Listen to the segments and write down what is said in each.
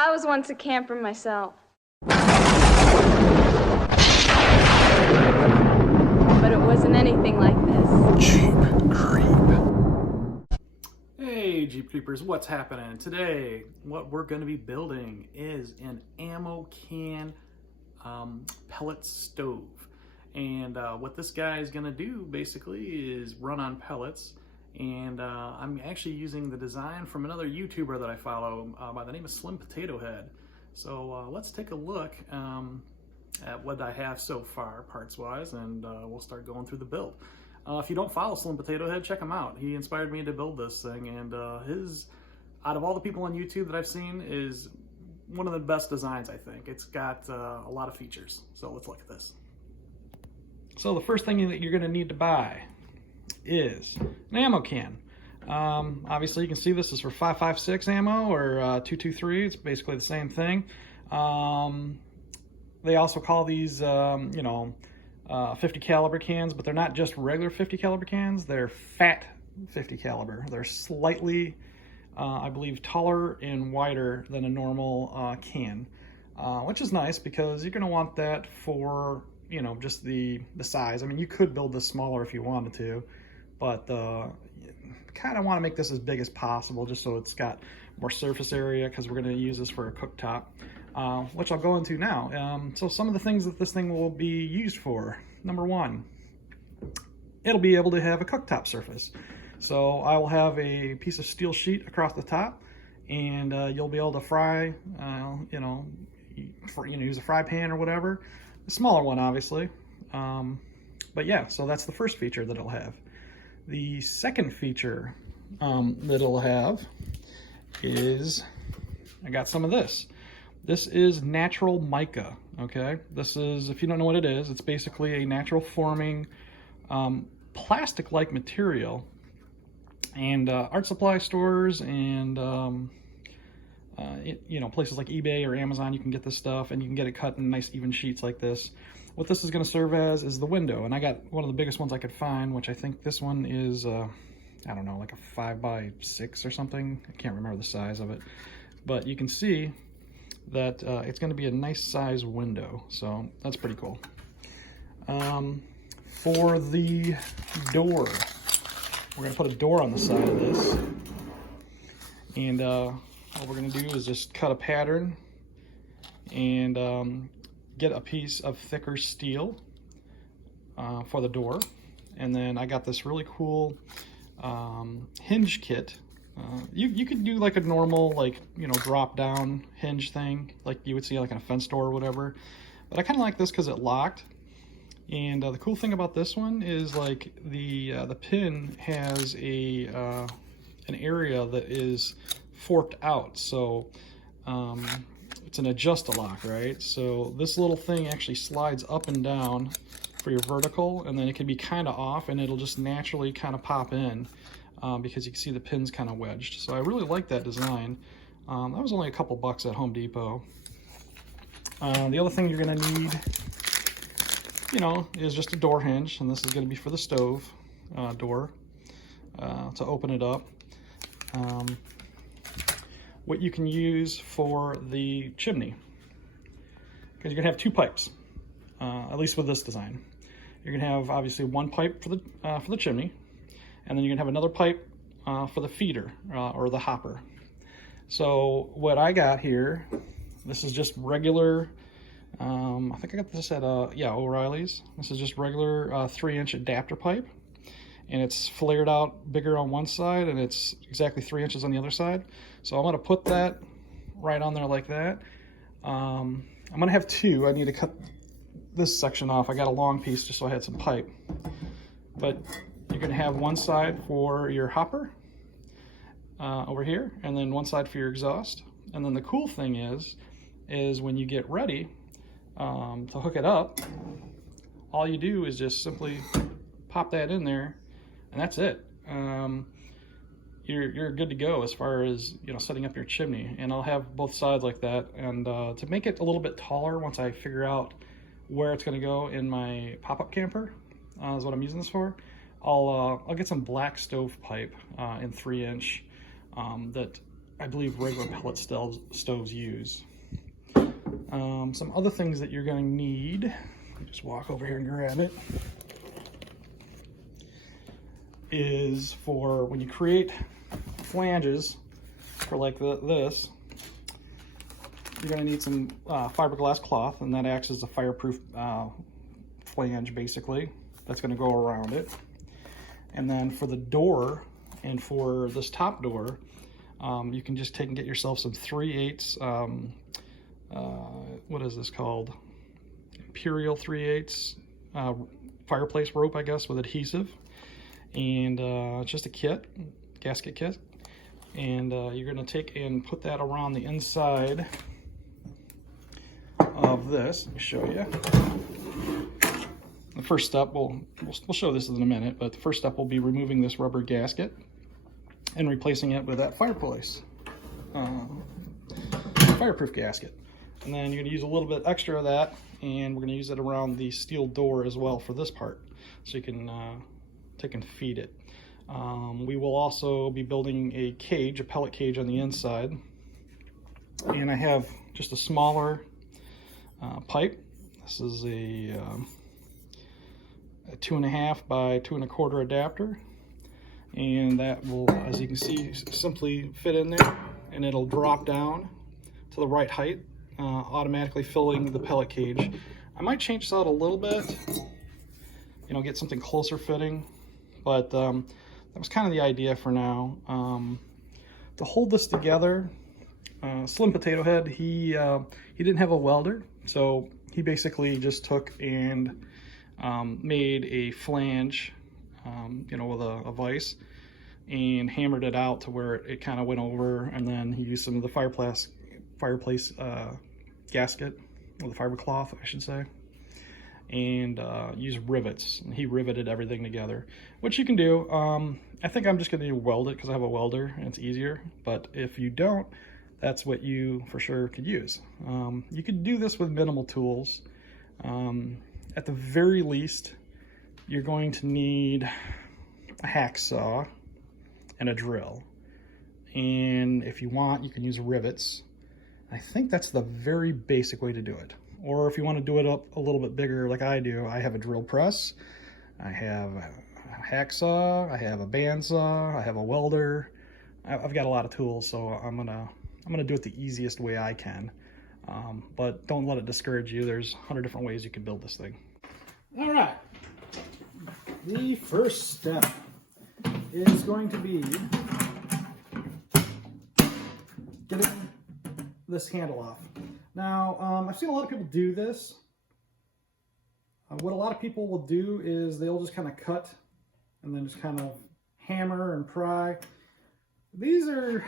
I was once a camper myself. But it wasn't anything like this. Jeep Creep. Hey Jeep Creepers, what's happening? Today, what we're going to be building is an ammo can pellet stove. And what this guy is going to do basically is run on pellets. And I'm actually using the design from another YouTuber that I follow by the name of Slim Potato Head. So let's take a look at what I have so far parts wise, and we'll start going through the build. If you don't follow Slim Potato Head, check him out. He inspired me to build this thing, and out of all the people on YouTube that I've seen, is one of the best designs, I think. It's got a lot of features. So let's look at this. So the first thing that you're going to need to buy is an ammo can. Obviously you can see this is for 5.56 ammo or 223. It's basically the same thing. They also call these 50 caliber cans, but they're not just regular 50 caliber cans. They're fat 50 caliber. They're slightly I believe taller and wider than a normal can, which is nice because you're going to want that for just the size. I mean, you could build this smaller if you wanted to, but kind of want to make this as big as possible just so it's got more surface area, because we're going to use this for a cooktop, which I'll go into now. So some of the things that this thing will be used for: number one, it'll be able to have a cooktop surface. So I will have a piece of steel sheet across the top, and you'll be able to fry, use a fry pan or whatever. A smaller one, obviously. But yeah, so that's the first feature that it'll have. The second feature that it'll have is, I got some of this. This is natural mica, okay? This is, if you don't know what it is, it's basically a natural forming plastic-like material. And art supply stores and places like eBay or Amazon, you can get this stuff, and you can get it cut in nice even sheets like this. What this is going to serve as is the window, and I got one of the biggest ones I could find, which I think this one is I don't know, like a 5x6 or something. I can't remember the size of it, but you can see that it's going to be a nice size window, so that's pretty cool. For the door, we're going to put a door on the side of this, and what we're going to do is just cut a pattern and get a piece of thicker steel for the door. And then I got this really cool hinge kit. You could do like a normal drop down hinge thing like you would see like in a fence door or whatever, but I kind of like this because it locked. And the cool thing about this one is like the pin has an area that is forked out, so it's an adjust-a-lock, right? So this little thing actually slides up and down for your vertical, and then it can be kind of off, and it'll just naturally kind of pop in because you can see the pins kind of wedged. So I really like that design. That was only a couple bucks at Home Depot. The other thing you're going to need, is just a door hinge, and this is going to be for the stove door to open it up. What you can use for the chimney, because you're gonna have two pipes, at least with this design. You're gonna have obviously one pipe for the chimney, and then you're gonna have another pipe for the feeder or the hopper. So what I got here, this is just regular. I think I got this at O'Reilly's. This is just regular 3-inch adapter pipe, and it's flared out bigger on one side, and it's exactly 3 inches on the other side. So I'm gonna put that right on there like that. I'm gonna have two. I need to cut this section off. I got a long piece just so I had some pipe. But you're gonna have one side for your hopper over here, and then one side for your exhaust. And then the cool thing is when you get ready to hook it up, all you do is just simply pop that in there, and that's it. You're good to go as far as setting up your chimney. And I'll have both sides like that, and to make it a little bit taller once I figure out where it's going to go in my pop-up camper, is what I'm using this for. I'll get some black stove pipe in 3-inch that I believe regular pellet stoves use. Some other things that you're going to need, let me just walk over here and grab it, is for when you create flanges for like this, you're going to need some fiberglass cloth, and that acts as a fireproof flange basically. That's going to go around it. And then for the door and for this top door, you can just take and get yourself some 3/8 what is this called? Imperial 3/8 fireplace rope, I guess, with adhesive. And it's just a kit, gasket kit. And you're going to take and put that around the inside of this. Let me show you. The first step, we'll show this in a minute, but the first step will be removing this rubber gasket and replacing it with that fireproof gasket. And then you're going to use a little bit extra of that, and we're going to use it around the steel door as well for this part, so you can take and feed it. We will also be building a cage, a pellet cage on the inside, and I have just a smaller pipe. This is a 2.5 by 2 1/4 adapter, and that will, as you can see, simply fit in there, and it'll drop down to the right height, automatically filling the pellet cage. I might change this out a little bit, you know, get something closer fitting, but that was kind of the idea for now. To hold this together, Slim Potato Head, he didn't have a welder, so he basically just took and made a flange, you know, with a vise, and hammered it out to where it kind of went over, and then he used some of the fireplace gasket, or the fiber cloth, I should say, and used rivets. And he riveted everything together, which you can do. I think I'm just going to weld it because I have a welder and it's easier, but if you don't, that's what you for sure could use. You could do this with minimal tools. At the very least, you're going to need a hacksaw and a drill. And if you want, you can use rivets. I think that's the very basic way to do it. Or if you want to do it up a little bit bigger like I do, I have a drill press, I have a hacksaw, I have a bandsaw, I have a welder. I've got a lot of tools, so I'm gonna do it the easiest way I can. But don't let it discourage you. There's 100 different ways you can build this thing. All right. The first step is going to be getting this handle off. Now, I've seen a lot of people do this. What a lot of people will do is they'll just kind of cut and then just kind of hammer and pry. These are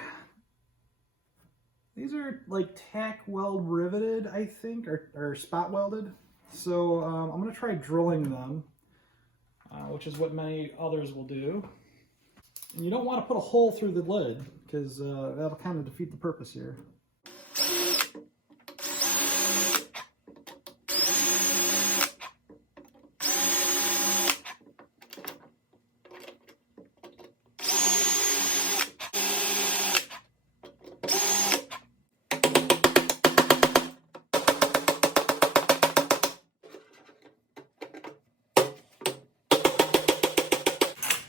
like tack weld riveted, I think, or spot welded. So I'm going to try drilling them, which is what many others will do. And you don't want to put a hole through the lid, because that'll kind of defeat the purpose here.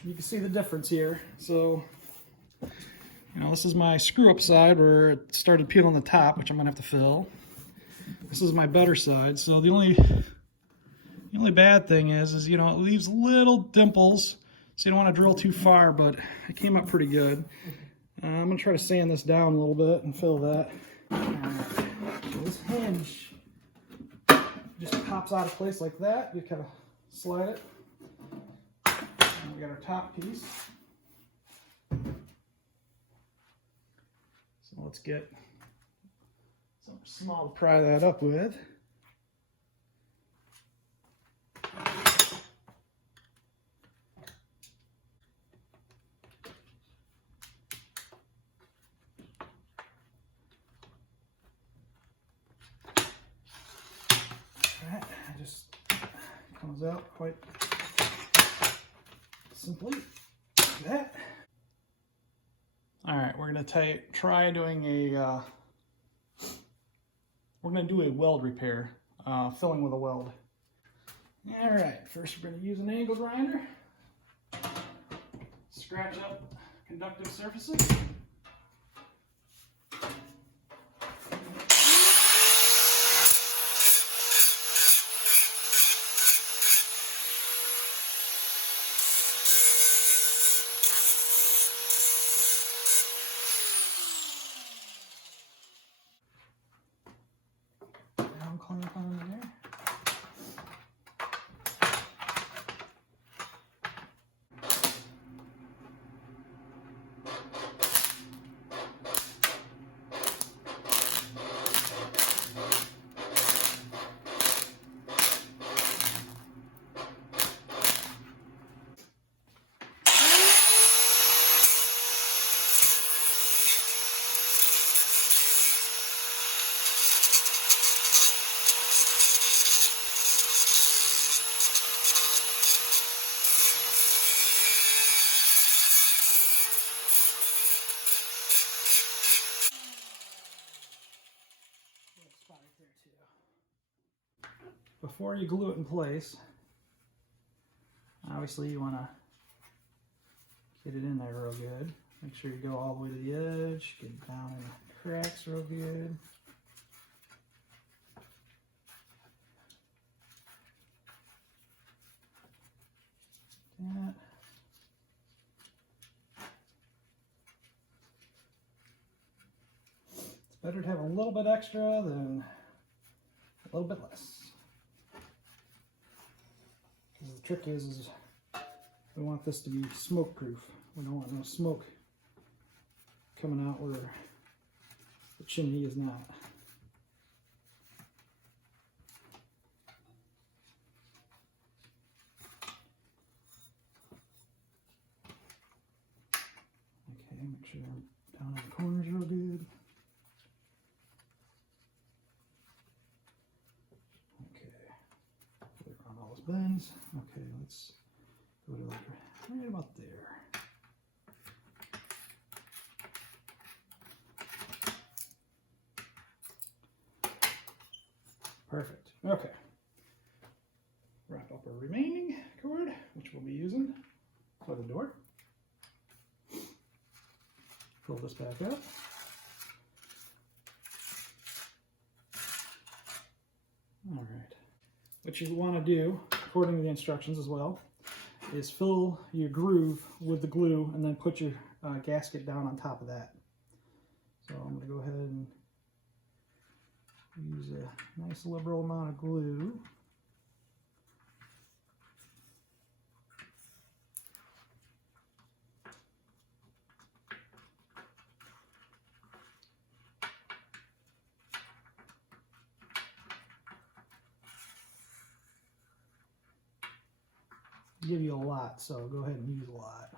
You can see the difference here. So, you know, this is my screw-up side where it started peeling the top, which I'm gonna have to fill. This is my better side. So the only bad thing is you know, it leaves little dimples, so you don't want to drill too far, but it came up pretty good. I'm gonna try to sand this down a little bit and fill that. So this hinge just pops out of place like that. You kind of slide it. And we got our top piece. So let's get something small to pry that up with. Alright, it just comes out quite simply like that. All right, we're gonna try doing a, we're gonna do a weld repair, filling with a weld. All right, first we're gonna use an angle grinder. Scratch up conductive surfaces. Down clamp on there. Before you glue it in place, obviously you want to get it in there real good. Make sure you go all the way to the edge, get it down in the cracks real good. That. It's better to have a little bit extra than a little bit less. Because the trick is we want this to be smoke proof. We don't want no smoke coming out where the chimney is not. Okay, make sure I'm down in the corners real good. Around all those bends. Okay, let's go to like right about there. Perfect. Okay. Wrap up our remaining cord, which we'll be using for the door. Fill this back up. All right. What you want to do, according to the instructions as well, is fill your groove with the glue and then put your gasket down on top of that. So I'm going to go ahead and use a nice liberal amount of glue. Give you a lot, so go ahead and use a lot.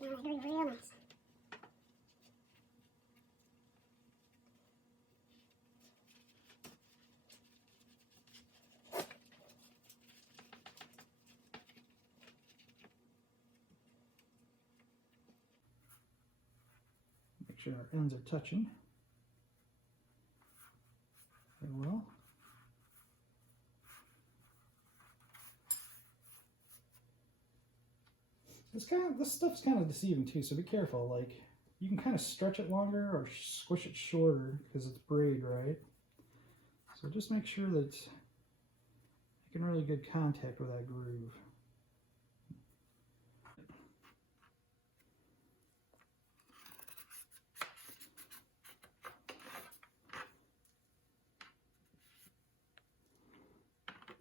Real nice. Make sure our ends are touching very well. This stuff's kind of deceiving too, so be careful. Like, you can kind of stretch it longer or squish it shorter because it's braid, right? So just make sure that you can really good contact with that groove.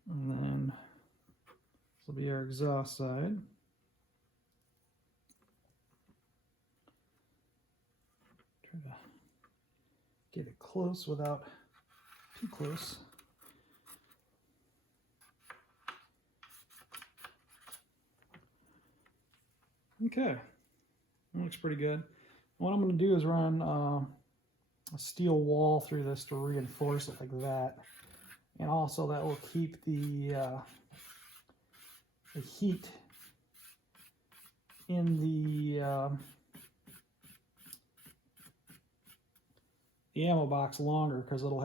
And then this will be our exhaust side. Try to get it close without too close. Okay, that looks pretty good. What I'm going to do is run a steel wall through this to reinforce it like that, and also that will keep the heat in the ammo box longer, because it'll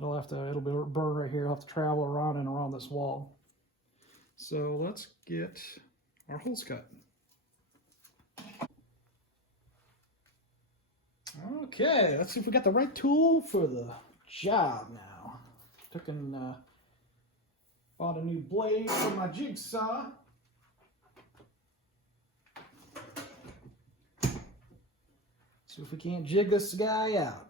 burn right here. It'll have to travel around and around this wall. So let's get our holes cut. Okay, let's see if we got the right tool for the job now. Took and bought a new blade for my jigsaw. See if we can't jig this guy out.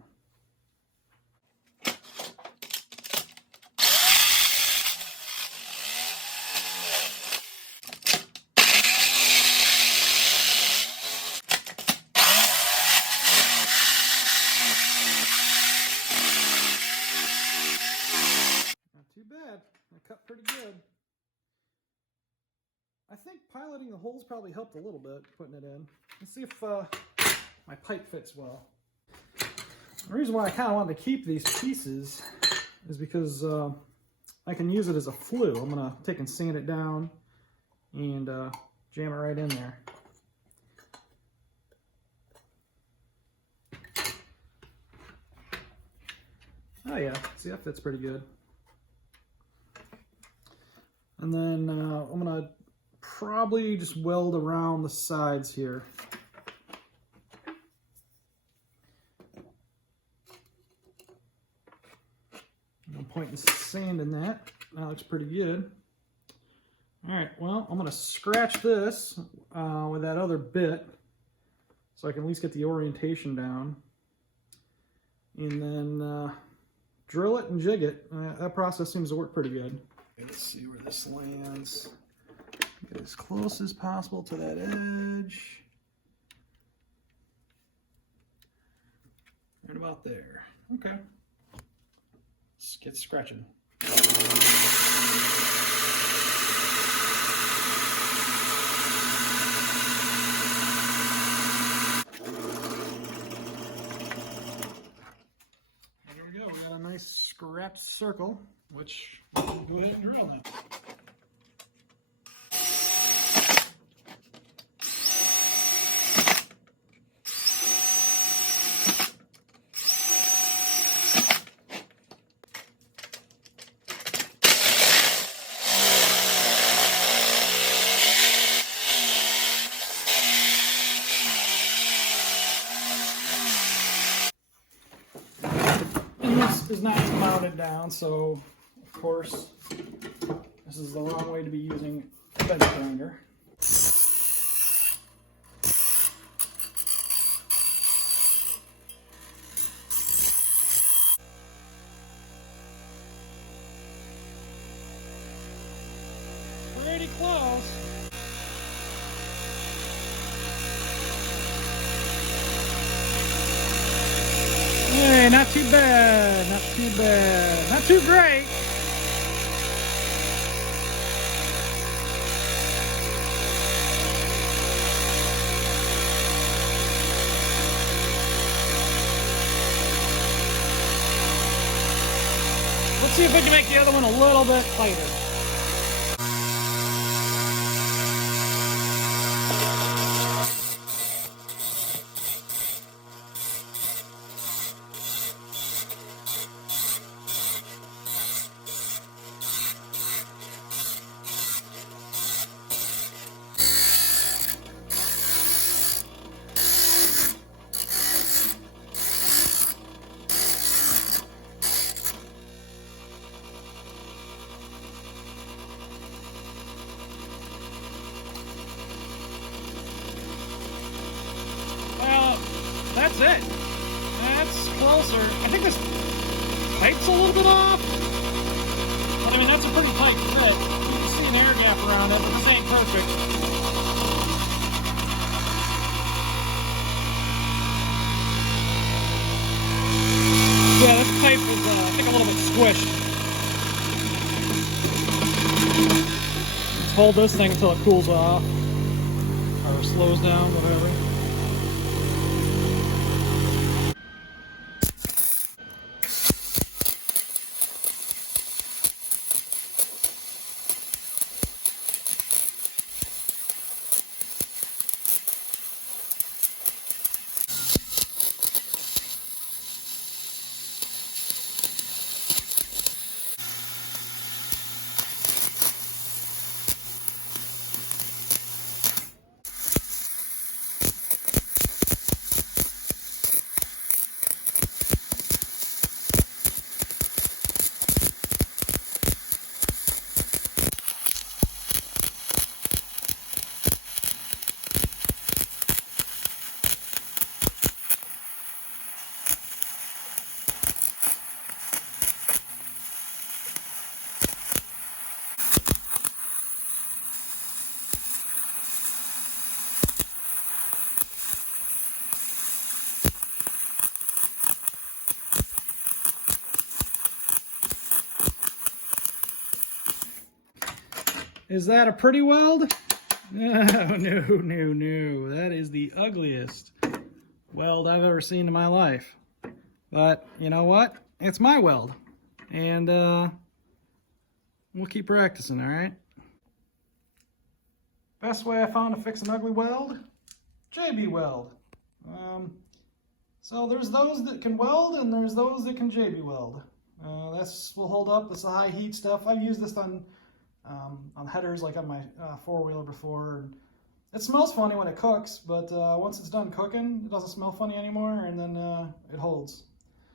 Too bad. I cut pretty good. I think piloting the holes probably helped a little bit, putting it in. Let's see if my pipe fits well. The reason why I kind of wanted to keep these pieces is because I can use it as a flue. I'm going to take and sand it down and jam it right in there. Oh yeah, see, that fits pretty good. And then I'm going to probably just weld around the sides here. I'm pointing sand in that. That looks pretty good. Alright, well, I'm going to scratch this with that other bit so I can at least get the orientation down. And then drill it and jig it. That process seems to work pretty good. Let's see where this lands. Get as close as possible to that edge. Right about there. Okay. Let's get scratching. There we go. We got a nice scratched circle, which we'll go ahead and drill now. Is not mounted down, so of course this is the wrong way to be using a bench grinder. Pretty close. Hey, not too bad, not too bad, not too great. Let's see if we can make the other one a little bit tighter. That's it. That's closer. I think this pipe's a little bit off. But I mean, that's a pretty tight fit. You can see an air gap around it, but this ain't perfect. Yeah, this pipe is, I think, a little bit squished. Let's hold this thing until it cools off. or slows down, whatever. Is that a pretty weld? No, no, no, no. That is the ugliest weld I've ever seen in my life. But you know what? It's my weld. And we'll keep practicing, all right? Best way I found to fix an ugly weld? JB weld. So there's those that can weld and there's those that can JB weld. This will hold up. This is high heat stuff. I've used this on headers like on my four-wheeler before. And it smells funny when it cooks, but once it's done cooking, it doesn't smell funny anymore, and then it holds.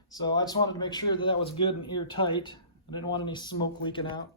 So I just wanted to make sure that that was good and airtight. I didn't want any smoke leaking out.